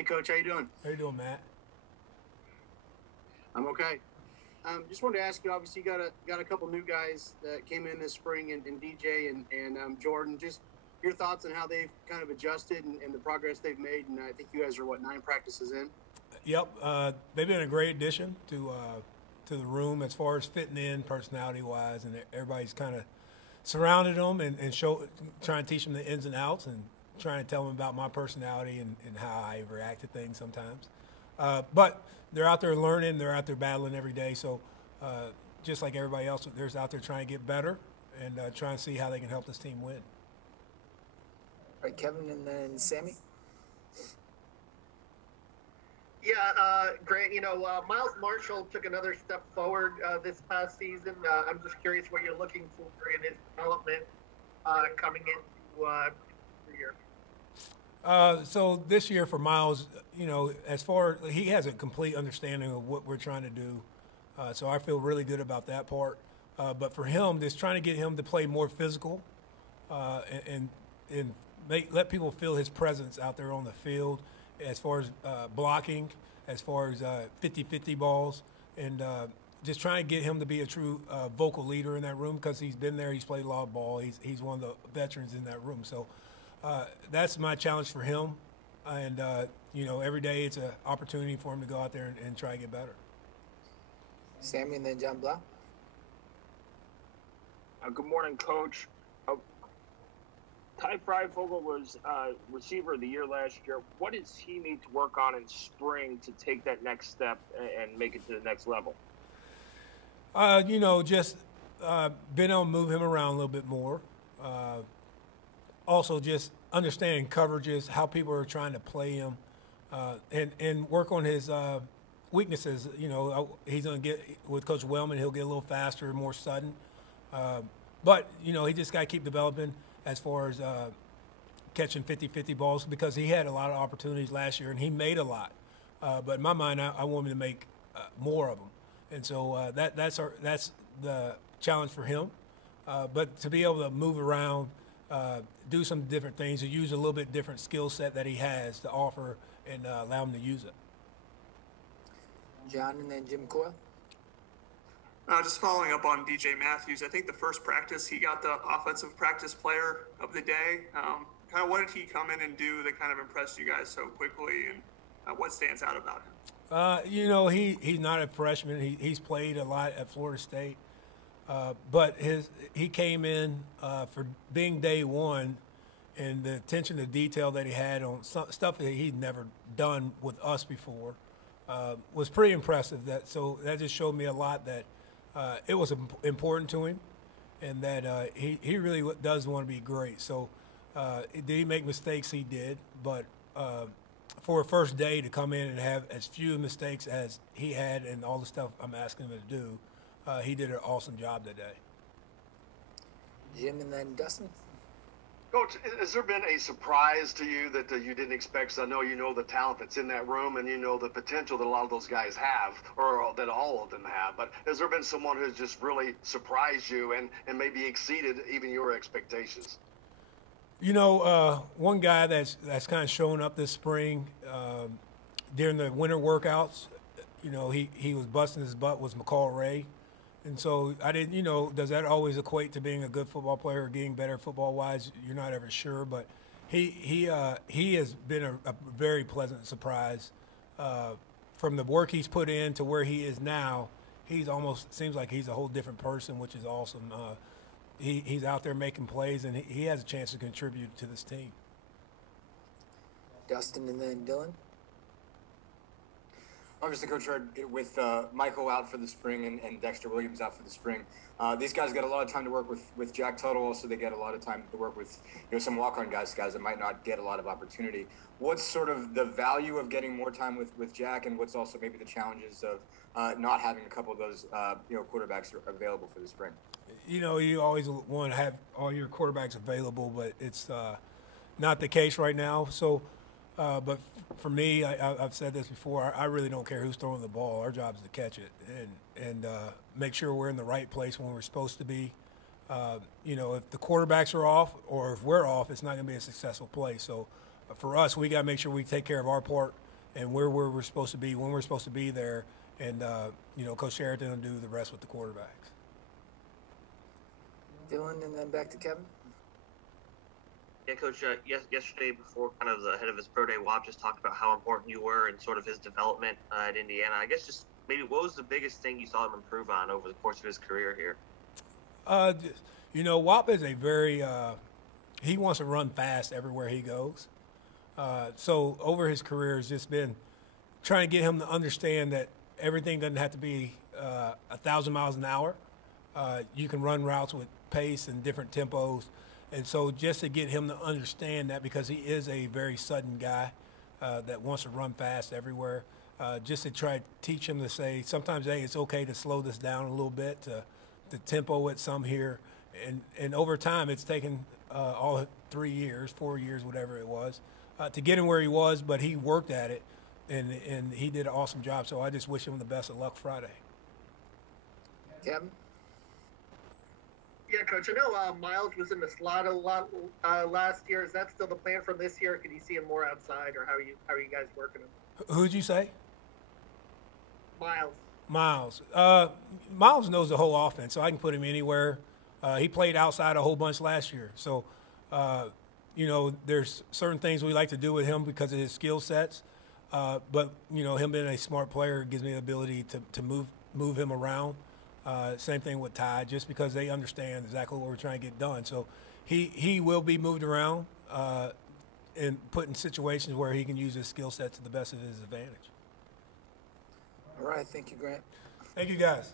Hey, Coach, how you doing? How you doing, Matt? I'm okay. Just wanted to ask you. Obviously, you got a couple new guys that came in this spring, and DJ and Jordan. Just your thoughts on how they've kind of adjusted and the progress they've made. And I think you guys are what, 9 practices in? Yep, they've been a great addition to the room as far as fitting in personality wise, and everybody's kind of surrounded them and trying to teach them the ins and outs and trying to tell them about my personality and how I react to things sometimes. But they're out there learning, they're out there battling every day. So just like everybody else, they're out there trying to get better and trying to see how they can help this team win. All right, Kevin, and then Sammy. Yeah, Grant, Miles Marshall took another step forward this past season. I'm just curious what you're looking for in his development coming into the year. So this year for Miles, as far he has a complete understanding of what we're trying to do. So I feel really good about that part. But for him, just trying to get him to play more physical and let people feel his presence out there on the field as far as blocking, as far as 50-50 balls, and just trying to get him to be a true vocal leader in that room because he's been there, he's played a lot of ball, he's one of the veterans in that room. So that's my challenge for him, and every day it's an opportunity for him to go out there and try to get better. Sammy, and then John Blau. Good morning, Coach. Ty Freifogel was receiver of the year last year. What does he need to work on in spring to take that next step and make it to the next level? Just being able to move him around a little bit more. Also, just understanding coverages, how people are trying to play him, and work on his weaknesses. He's going to get with Coach Wellman. He'll get a little faster, more sudden. But he just got to keep developing as far as catching 50-50 balls because he had a lot of opportunities last year and he made a lot. But in my mind, I want him to make more of them, and so that's the challenge for him. But to be able to move around, do some different things, to use a little bit different skill set that he has to offer, and allow him to use it. John, and then Jim Coyle. Just following up on DJ Matthews, I think the first practice he got the offensive practice player of the day. Kind of what did he come in and do that kind of impressed you guys so quickly, and what stands out about him? He's not a freshman. He's played a lot at Florida State, but he came in for being day one, and the attention to detail that he had on stuff that he'd never done with us before was pretty impressive. So that just showed me a lot that. It was important to him, and that he really does want to be great. So did he make mistakes? He did. But for a first day to come in and have as few mistakes as he had and all the stuff I'm asking him to do, he did an awesome job that day. Jim, and then Dustin. Coach, has there been a surprise to you that you didn't expect? Because I know you know the talent that's in that room and you know the potential that a lot of those guys have, or that all of them have. But has there been someone who's just really surprised you and maybe exceeded even your expectations? One guy that's kind of showing up this spring during the winter workouts, he was busting his butt, was McCall Ray. And so I didn't, does that always equate to being a good football player or getting better football-wise? You're not ever sure. But he has been a very pleasant surprise. From the work he's put in to where he is now, he's almost seems like he's a whole different person, which is awesome. He's out there making plays, and he has a chance to contribute to this team. Dustin, and then Dylan. Obviously, Coach, with Michael out for the spring and Dexter Williams out for the spring, these guys get a lot of time to work with Jack Tuttle. Also, they get a lot of time to work with some walk-on guys that might not get a lot of opportunity. What's sort of the value of getting more time with Jack, and what's also maybe the challenges of not having a couple of those quarterbacks available for the spring? You always want to have all your quarterbacks available, but it's not the case right now. So. But for me, I've said this before, I really don't care who's throwing the ball. Our job is to catch it and make sure we're in the right place when we're supposed to be. If the quarterbacks are off or if we're off, it's not going to be a successful play. So for us, we got to make sure we take care of our part and where we're supposed to be when we're supposed to be there. And Coach Sheraton will do the rest with the quarterbacks. Dylan, and then back to Kevin. Yeah, Coach, yesterday before kind of the head of his pro day, Wab just talked about how important you were in sort of his development at Indiana. I guess just maybe what was the biggest thing you saw him improve on over the course of his career here? Wap is a very he wants to run fast everywhere he goes. So over his career, it's just been trying to get him to understand that everything doesn't have to be 1,000 miles an hour. You can run routes with pace and different tempos. And so just to get him to understand that, because he is a very sudden guy that wants to run fast everywhere, just to try to teach him to say sometimes, hey, it's okay to slow this down a little bit, to tempo it some here. And over time, it's taken all 3 years, 4 years, whatever it was, to get him where he was, but he worked at it, and he did an awesome job. So I just wish him the best of luck Friday. Kevin? Yeah, Coach. I know Miles was in the slot a lot last year. Is that still the plan for this year? Could you see him more outside, or how are you guys working him? Who'd you say? Miles. Miles knows the whole offense, so I can put him anywhere. He played outside a whole bunch last year. So, there's certain things we like to do with him because of his skill sets. But, him being a smart player gives me the ability to move him around. Same thing with Ty, just because they understand exactly what we're trying to get done. So he will be moved around and put in situations where he can use his skill set to the best of his advantage. All right. Thank you, Grant. Thank you, guys.